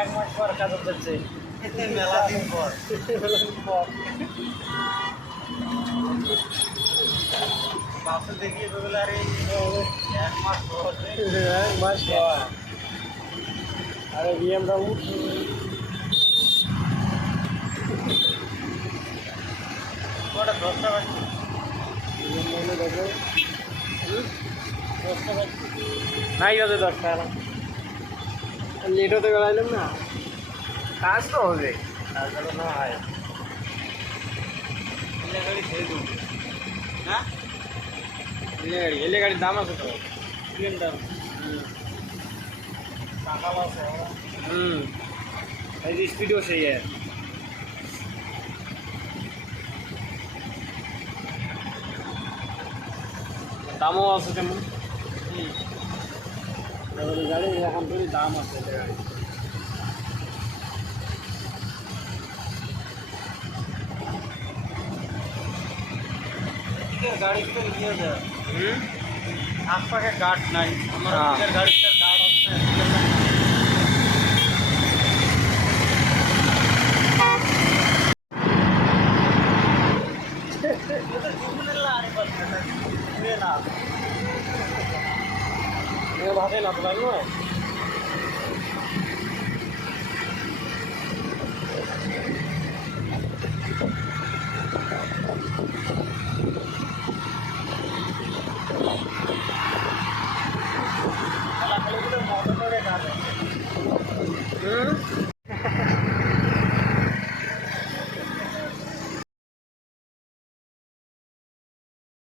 এক মাস পর কাজ হচ্ছে মেলা দিন পর বাসে দেখি এক মাস পর আরে বিএমডব্লিউ কটা 10টা বাজছে দেখো 10টা বাজছে নাই যাবে 10টা লেট হতে গেলাম না কাজ তো হবে কাজ হলো না হয় গাড়ি ছেড়ে দেবো হ্যাঁ এলে গাড়ির দাম আছে তো দাম টাকা আছে এই যে স্পিডও সেই দামও আছে তেমন গাড়ি এখন তৈরি দাম আছে গাড়ি গাড়ি নিয়ে যায় আশপাশে গার্ড নাই আমার গাড়িটার গার্ড আছে ভাষায় না তো